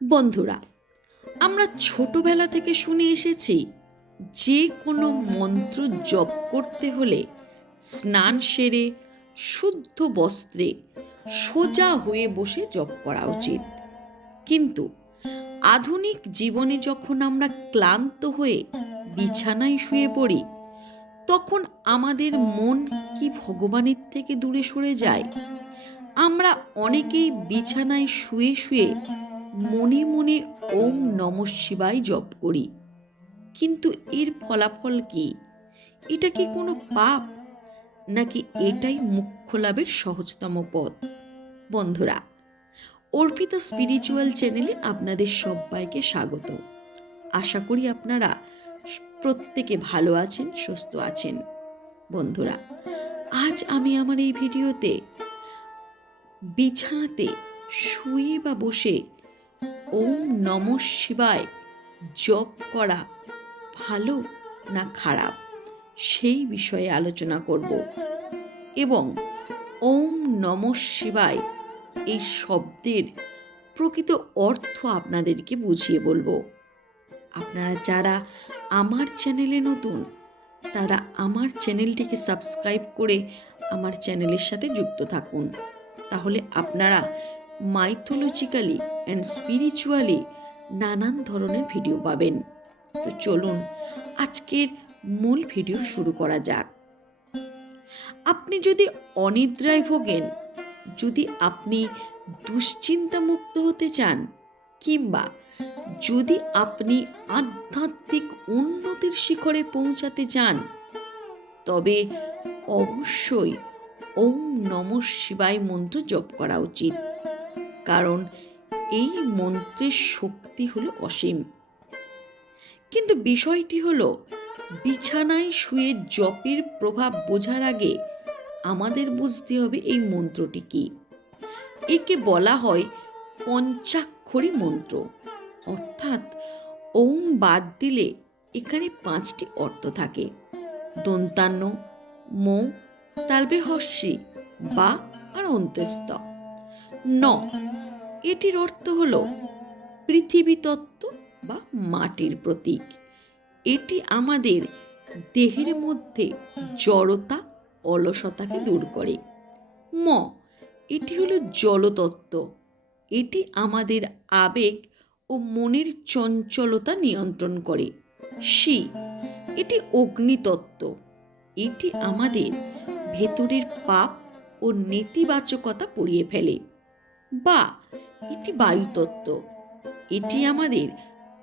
বন্ধুরা, আমরা ছোটবেলা থেকে শুনে এসেছি যে কোনো মন্ত্র জপ করতে হলে স্নান সেরে শুদ্ধ বস্ত্রে সোজা হয়ে বসে জপ করা উচিত। কিন্তু আধুনিক জীবনে যখন আমরা ক্লান্ত হয়ে বিছানায় শুয়ে পড়ি, তখন আমাদের মন কি ভগবানের থেকে দূরে সরে যায়? আমরা অনেকেই বিছানায় শুয়ে শুয়ে মনে মনে ওম নমঃ শিবায় জপ করি, কিন্তু এর ফলাফল কি? এটা কি কোনো পাপ, নাকি এটাই মোক্ষ লাভের সহজতম পথ? বন্ধুরা, অর্পিতা স্পিরিচুয়াল চ্যানেলে আপনাদের সবাইকে স্বাগত। আশা করি আপনারা প্রত্যেকে ভালো আছেন, সুস্থ আছেন। বন্ধুরা, আজ আমি আমার এই ভিডিওতে বিছানাতে শুয়ে বা বসে ওম নমঃ শিবায় জপ করা ভালো না খারাপ, সেই বিষয়ে আলোচনা করব এবং ওম নমঃ শিবায় এই শব্দের প্রকৃত অর্থ আপনাদেরকে বুঝিয়ে বলবো। আপনারা যারা আমার চ্যানেলে নতুন, তারা আমার চ্যানেলটিকে সাবস্ক্রাইব করে আমার চ্যানেলের সাথে যুক্ত থাকুন। তাহলে আপনারা মাইথোলজিক্যালি অ্যান্ড স্পিরিচুয়ালি নানান ধরনের ভিডিও পাবেন। তো চলুন আজকের মূল ভিডিও শুরু করা যাক। আপনি যদি অনিদ্রায় ভোগেন, যদি আপনি দুশ্চিন্তা মুক্ত হতে চান, কিংবা যদি আপনি আধ্যাত্মিক উন্নতির শিখরে পৌঁছাতে চান, তবে অবশ্যই ওম নমঃ শিবায় মন্ত্র জপ করা উচিত। কারণ এই মন্ত্রের শক্তি হলো অসীম। কিন্তু বিষয়টি হলো, বিছানায় শুয়ে জপের প্রভাব বোঝার আগে আমাদের বুঝতে হবে এই মন্ত্রটি কি। একে বলা হয় পঞ্চাক্ষরী মন্ত্র, অর্থাৎ ওম বাদ দিলে এখানে 5টি অর্থ থাকে: দন্তান্ন, মো, তালবে হস্যি, বা আর অন্ত্যস্ত। ন, এটির অর্থ হল পৃথিবী তত্ত্ব বা মাটির প্রতীক। এটি আমাদের দেহের মধ্যে জড়তা, অলসতাকে দূর করে। ম, এটি হলো জলতত্ত্ব। এটি আমাদের আবেগ ও মনের চঞ্চলতা নিয়ন্ত্রণ করে। শি, এটি অগ্নিতত্ত্ব। এটি আমাদের ভেতরের পাপ ও নেতিবাচকতা পুড়িয়ে ফেলে। বা, এটি বায়ুতত্ত্ব। এটি আমাদের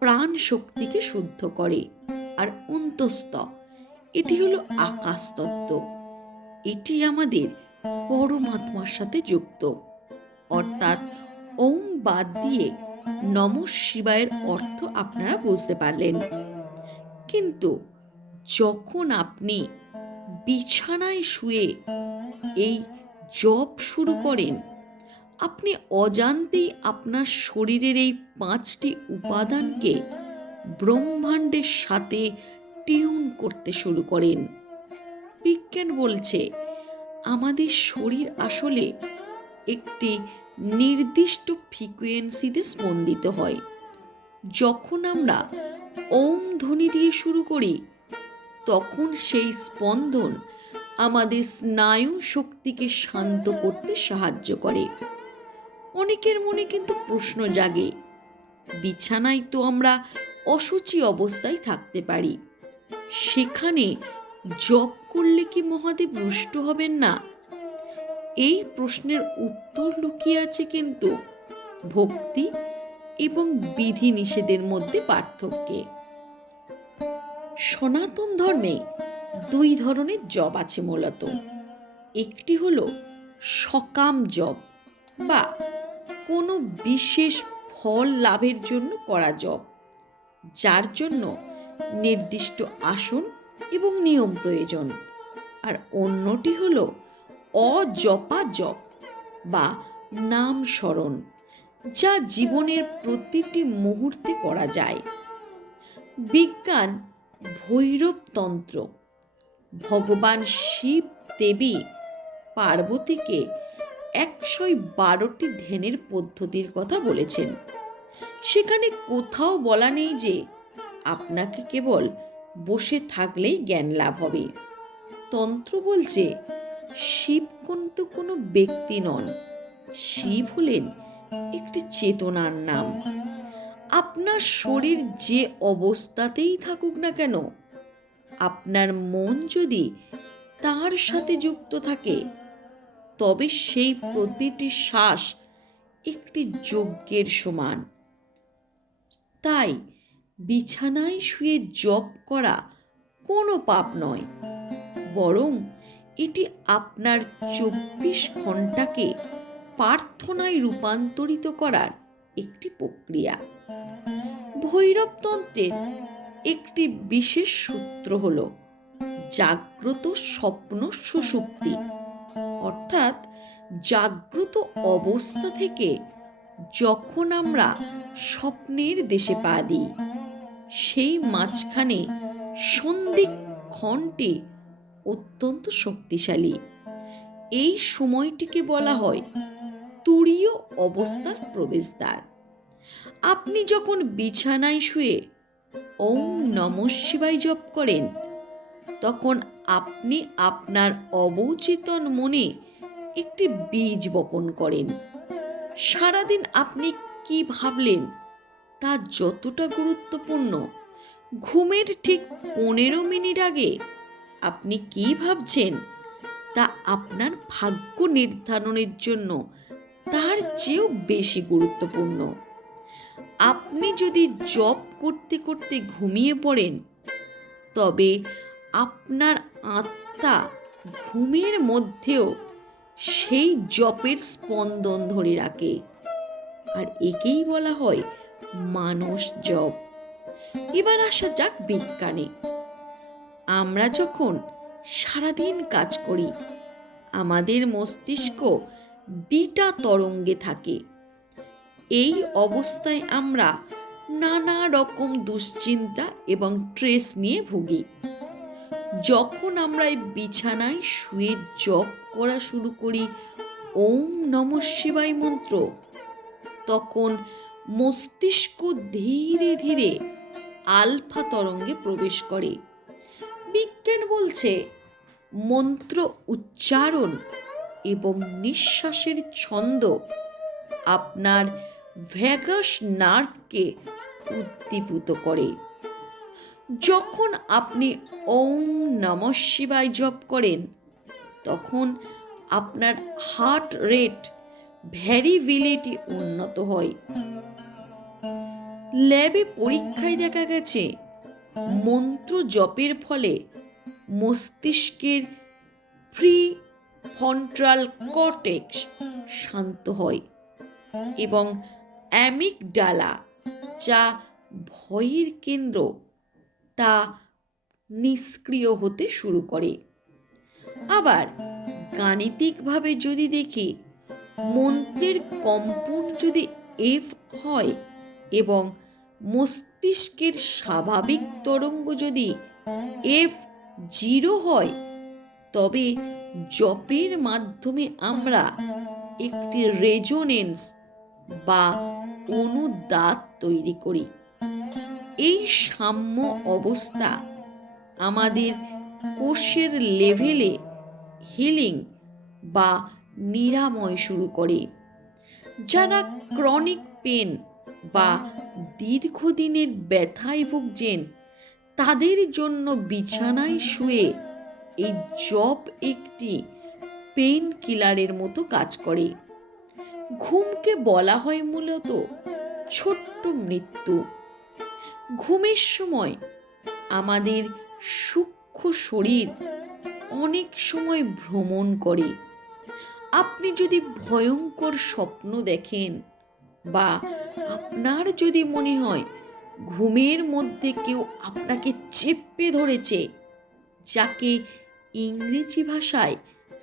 প্রাণ শক্তিকে শুদ্ধ করে। আর অন্তস্থ, এটি হলো আকাশতত্ত্ব। এটি আমাদের পরমাত্মার সাথে যুক্ত। অর্থাৎ ওম বাদ দিয়ে নমঃ শিবায়ের অর্থ আপনারা বুঝতে পারলেন। কিন্তু যখন আপনি বিছানায় শুয়ে এই জপ শুরু করেন, আপনি অজান্তেই আপনার শরীরের এই 5টি উপাদানকে ব্রহ্মাণ্ডের সাথে টিউন করতে শুরু করেন। বিজ্ঞান বলছে আমাদের শরীর আসলে একটি নির্দিষ্ট ফ্রিকোয়েন্সিতে স্পন্দিত হয়। যখন আমরা ওম ধ্বনি দিয়ে শুরু করি, তখন সেই স্পন্দন আমাদের স্নায়ু শক্তিকে শান্ত করতে সাহায্য করে। অনেকের মনে কিন্তু প্রশ্ন জাগে, বিছানায় তো আমরা অশুচি অবস্থায় থাকতে পারি, সেখানে জপ করলে কি মহাদেব রুষ্ট হবেন না? এই প্রশ্নের উত্তর লুকিয়ে আছে কিন্তু ভক্তি এবং বিধি নিষেধের মধ্যে পার্থক্যে। সনাতন ধর্মে 2 ধরনের জপ আছে মূলত। একটি হলো সকাম জপ, বা কোনো বিশেষ ফল লাভের জন্য করা জপ, যার জন্য নির্দিষ্ট আসন এবং নিয়ম প্রয়োজন। আর অন্যটি হলো অজপা জপ বা নাম স্মরণ, যা জীবনের প্রতিটি মুহূর্তে করা যায়। বিজ্ঞান ভৈরবতন্ত্র ভগবান শিব দেবী পার্বতীকে 112টি ধ্যানের পদ্ধতির কথা বলেছেন। সেখানে কোথাও বলা নেই যে আপনাকে কেবল বসে থাকলেই জ্ঞান লাভ হবে। তন্ত্র বলছে শিব কিন্তু কোনো ব্যক্তি নন, শিব হলেন একটি চেতনার নাম। আপনার শরীর যে অবস্থাতেই থাকুক না কেন, আপনার মন যদি তার সাথে যুক্ত থাকে, তবে সেই প্রতিটি শ্বাস একটি যজ্ঞের সমান। তাই বিছানায় শুয়ে জপ করা কোনো পাপ নয়, বরং এটি আপনার 24 ঘন্টাকে প্রার্থনায় রূপান্তরিত করার একটি প্রক্রিয়া। ভৈরবতন্ত্রের একটি বিশেষ সূত্র হল জাগ্রত স্বপ্ন সুষুপ্তি, অর্থাৎ জাগ্রত অবস্থা থেকে যখন আমরা স্বপ্নের দেশে পা দিই, সেই মাঝখানে সন্ধিক্ষণটি অত্যন্ত শক্তিশালী। এই সময়টিকে বলা হয় তুরীয় অবস্থার প্রবেশদ্বার। আপনি যখন বিছানায় শুয়ে ওম নমঃ শিবায় জপ করেন, তখন আপনি আপনার অবচেতন মনে একটি বীজ বপন করেন। সারাদিন আপনি কি ভাবলেন তা যতটা গুরুত্বপূর্ণ, ঘুমের ঠিক 15 মিনিট আগে আপনি কি ভাবছেন তা আপনার ভাগ্য নির্ধারণের জন্য তার চেয়েও বেশি গুরুত্বপূর্ণ। আপনি যদি জপ করতে করতে ঘুমিয়ে পড়েন, তবে আপনার আত্মা ঘুমের মধ্যেও সেই জপের স্পন্দন ধরে রাখে, আর একেই বলা হয় মানস জপ। এবার আসা যাক বিজ্ঞানে। আমরা যখন সারাদিন কাজ করি, আমাদের মস্তিষ্ক বিটা তরঙ্গে থাকে। এই অবস্থায় আমরা নানা রকম দুশ্চিন্তা এবং স্ট্রেস নিয়ে ভুগি। যখন আমরা এই বিছানায় শুয়ে জপ করা শুরু করি ওম নমঃ শিবায় মন্ত্র, তখন মস্তিষ্ক ধীরে ধীরে আলফা তরঙ্গে প্রবেশ করে। বিজ্ঞান বলছে মন্ত্র উচ্চারণ এবং নিঃশ্বাসের ছন্দ আপনার ভ্যাগাস নার্ভকে উদ্দীপিত করে। যখন আপনি ওম নমঃ শিবায় জপ করেন, তখন আপনার হার্ট রেট ভ্যারিবিলিটি উন্নত হয়। ল্যাবে পরীক্ষায় দেখা গেছে মন্ত্র জপের ফলে মস্তিষ্কের প্রিফ্রন্টাল কর্টেক্স শান্ত হয় এবং অ্যামিগডালা, যা ভয়ের কেন্দ্র, তা নিষ্ক্রিয় হতে শুরু করে। আবার গাণিতিকভাবে যদি দেখি, মন্ত্রের কম্পন যদি এফ হয় এবং মস্তিষ্কের স্বাভাবিক তরঙ্গ যদি F0 হয়, তবে জপের মাধ্যমে আমরা একটি রেজোনেন্স বা অনুদাত তৈরি করি। এই সাম্য অবস্থা আমাদের কোষের লেভেলে হিলিং বা নিরাময় শুরু করে। যারা ক্রনিক পেন বা দীর্ঘদিনের ব্যথায় ভুগছেন, তাদের জন্য বিছানায় শুয়ে এই জপ একটি পেন কিলারের মতো কাজ করে। ঘুমকে বলা হয় মূলত ছোট্ট মৃত্যু। ঘুমের সময় আমাদের সূক্ষ্ম শরীর অনেক সময় ভ্রমণ করে। আপনি যদি ভয়ঙ্কর স্বপ্ন দেখেন বা আপনার যদি মনে হয় ঘুমের মধ্যে কেউ আপনাকে চেপে ধরেছে, যাকে ইংরেজি ভাষায়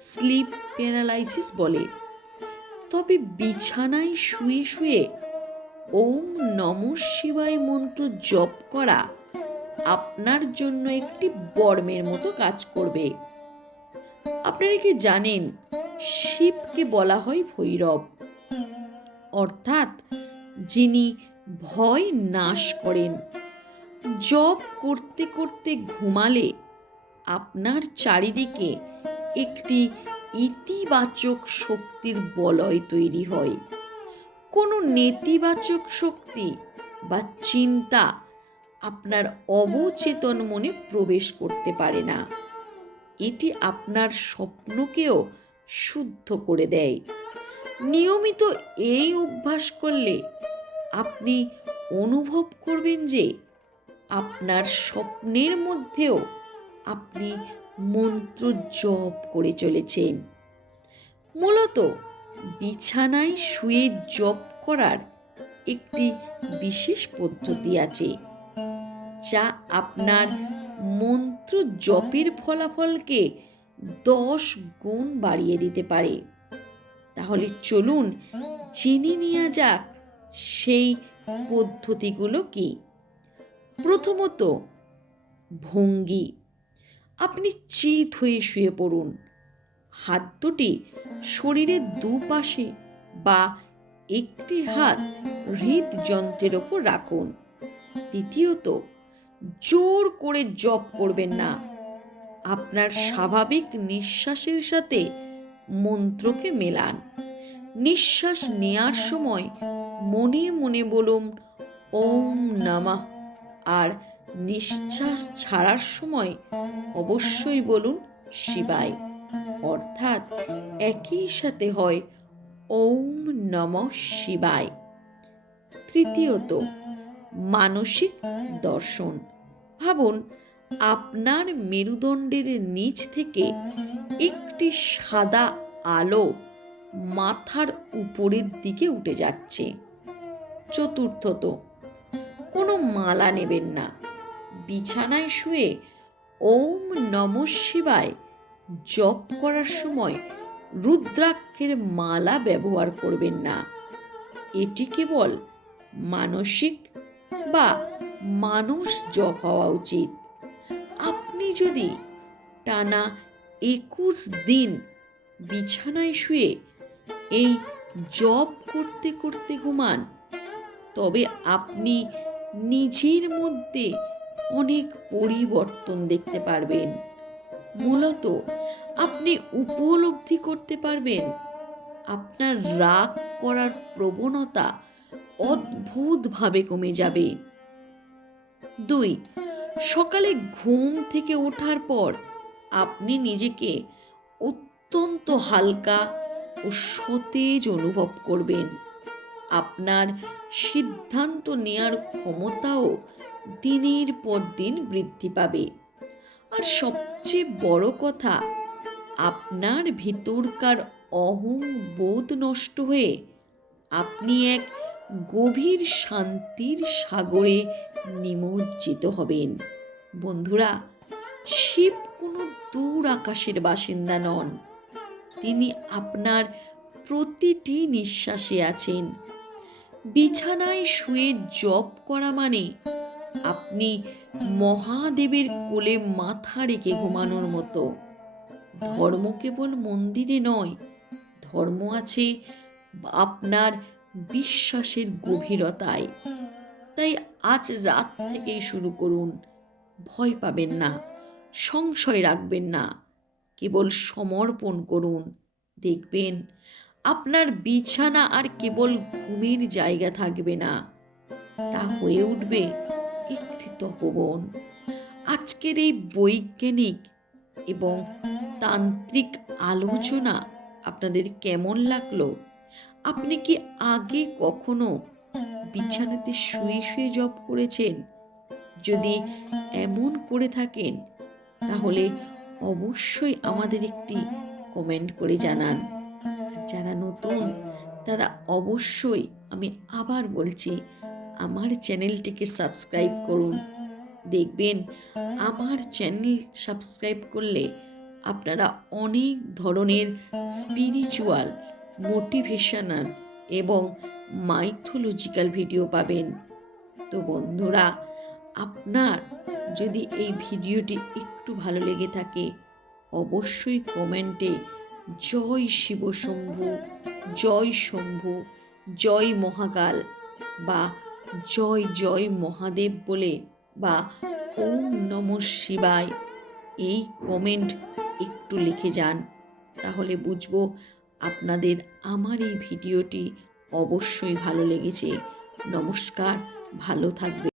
স্লিপ প্যারালাইসিস বলে, তবে বিছানায় শুয়ে শুয়ে ওম নমঃ শিবায় মন্ত্র জপ করা আপনার জন্য একটি বর্মের মতো কাজ করবে। আপনারা কি জানেন, শিবকে বলা হয় ভৈরব, অর্থাৎ যিনি ভয় নাশ করেন। জপ করতে করতে ঘুমালে আপনার চারিদিকে একটি ইতিবাচক শক্তির বলয় তৈরি হয়। কোনো নেতিবাচক শক্তি বা চিন্তা আপনার অবচেতন মনে প্রবেশ করতে পারে না। এটি আপনার স্বপ্নকেও শুদ্ধ করে দেয়। নিয়মিত এই অভ্যাস করলে আপনি অনুভব করবেন যে আপনার স্বপ্নের মধ্যেও আপনি মন্ত্র জপ করে চলেছেন। মূলত বিছানায় শুয়ে জপ করার একটি বিশেষ পদ্ধতি আছে, যা আপনার মন্ত্র জপের ফলাফলকে 10 গুণ বাড়িয়ে দিতে পারে। তাহলে চলুন জেনে নেওয়া যাক সেই পদ্ধতিগুলো কি। প্রথমত, ভঙ্গি। আপনি চিত হয়ে শুয়ে পড়ুন। হাত দুটি শরীরের দুপাশে বা একটি হাত হৃদযন্ত্রের ওপর রাখুন। দ্বিতীয়ত, জোর করে জপ করবেন না। আপনার স্বাভাবিক নিঃশ্বাসের সাথে মন্ত্রকে মেলান। নিঃশ্বাস নেয়ার সময় মনে মনে বলুন ওম নমঃ, আর নিঃশ্বাস ছাড়ার সময় অবশ্যই বলুন শিবায়। অর্থাৎ একই সাথে হয় ওম নমঃ শিবায়। তৃতীয়ত, মানসিক দর্শন। ভাবুন আপনার মেরুদণ্ডের নিচ থেকে একটি সাদা আলো মাথার উপরের দিকে উঠে যাচ্ছে। চতুর্থত, কোনো মালা নেবেন না। বিছানায় শুয়ে ওম নমঃ শিবায় জপ করার সময় রুদ্রাক্ষের মালা ব্যবহার করবেন না। এটি কেবল মানসিক বা মানুষ জপ হওয়া উচিত। আপনি যদি টানা 21 দিন বিছানায় শুয়ে এই জপ করতে করতে ঘুমান, তবে আপনি নিজের মধ্যে অনেক পরিবর্তন দেখতে পারবেন। মূলত আপনি উপলব্ধি করতে পারবেন আপনার রাগ করার প্রবণতা অদ্ভুতভাবে কমে যাবে। 2, সকালে ঘুম থেকে ওঠার পর আপনি নিজেকে অত্যন্ত হালকা ও সতেজ অনুভব করবেন। আপনার সিদ্ধান্ত নেয়ার ক্ষমতাও দিনের পর দিন বৃদ্ধি পাবে। আর সবচেয়ে বড় কথা, আপনার ভিতরকার অহংবোধ নষ্ট হয়ে আপনি এক গভীর শান্তির সাগরে নিমজ্জিত হবেন। বন্ধুরা, শিব কোনো দূর আকাশের বাসিন্দা নন। তিনি আপনার প্রতিটি নিঃশ্বাসে আছেন। বিছানায় শুয়ে জপ করা মানে আপনি মহাদেবের কোলে মাথা রেখে ঘুমানোর মতো। ধর্ম কেবল মন্দিরে নয়, ধর্ম আছে আপনার বিশ্বাসের গভীরতায়। তাই আজ রাত থেকেই শুরু করুন। ভয় পাবেন না, সংশয় রাখবেন না, কেবল সমর্পণ করুন। দেখবেন আপনার বিছানা আর কেবল ঘুমের জায়গা থাকবে না, তা হয়ে উঠবে একটি তপবন। আজকের এই বৈজ্ঞানিক এবং তান্ত্রিক আলোচনা আপনাদের কেমন লাগলো? আপনি কি আগে কখনো বিছানাতে শুয়ে শুয়ে জপ করেছেন? যদি এমন করে থাকেন, তাহলে অবশ্যই আমাদের একটি কমেন্ট করে জানান। যারা নতুন তারা অবশ্যই, আমি আবার বলছি, আমার চ্যানেলটিকে সাবস্ক্রাইব করুন। দেখবেন আমার চ্যানেল সাবস্ক্রাইব করলে আপনারা অনেক ধরনের স্পিরিচুয়াল, মোটিভেশনাল এবং মাইথোলজিক্যাল ভিডিও পাবেন। তো বন্ধুরা, আপনার যদি এই ভিডিওটি একটু ভালো লেগে থাকে, অবশ্যই কমেন্টে জয় শিব শম্ভু, জয় শম্ভু, জয় মহাকাল বা জয় জয় মহাদেব বলে বা ওম নমঃ শিবায় এই কমেন্ট একটু লিখে যান, তাহলে বুঝবো আপনাদের আমার এই ভিডিওটি অবশ্যই ভালো লেগেছে। নমস্কার, ভালো থাকবে।